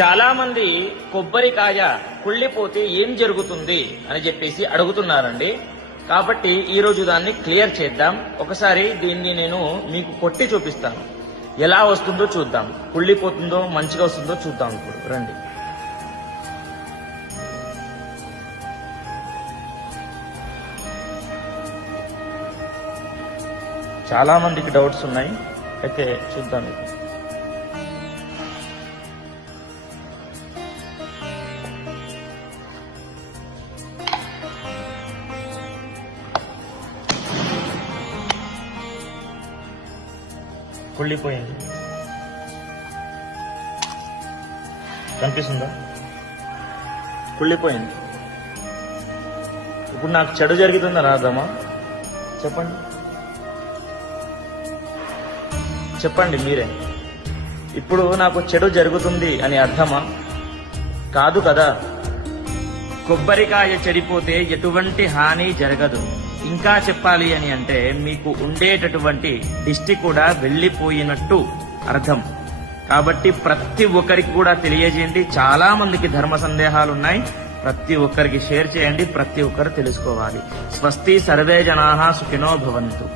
చాలా మంది కొబ్బరికాయ కుళ్ళిపోతే ఏం జరుగుతుంది అని చెప్పేసి అడుగుతున్నారండి. కాబట్టి ఈ రోజు దాన్ని క్లియర్ చేద్దాం. ఒకసారి దీన్ని నేను మీకు కొట్టి చూపిస్తాను. ఎలా వస్తుందో చూద్దాం. కుళ్ళిపోతుందో మంచిగా వస్తుందో చూద్దాం. ఇప్పుడు రండి. చాలా మందికి డౌట్స్ ఉన్నాయి, అయితే చూద్దాం. ఇప్పుడు కుళ్ళిపోయింది, కనిపిస్తుందా? కుళ్ళిపోయింది. ఇప్పుడు నాకు చెడు జరుగుతుందా రాదమ్మా? చెప్పండి చెప్పండి మీరే. ఇప్పుడు నాకు చెడు జరుగుతుంది అని అర్థమా? కాదు కదా. కొబ్బరికాయ చెడిపోతే ఎటువంటి హాని జరగదు. ఇంకా చెప్పాలి అని అంటే మీకు ఉండేటటువంటి దిష్టి కూడా వెళ్లిపోయినట్టు అర్థం. కాబట్టి ప్రతి ఒక్కరికి కూడా తెలియజేయండి. చాలా మందికి ధర్మ సందేహాలు ఉన్నాయి. ప్రతి ఒక్కరికి షేర్ చేయండి. ప్రతి ఒక్కరు తెలుసుకోవాలి. స్వస్తి సర్వే జనాః సుఖినో భవంతు.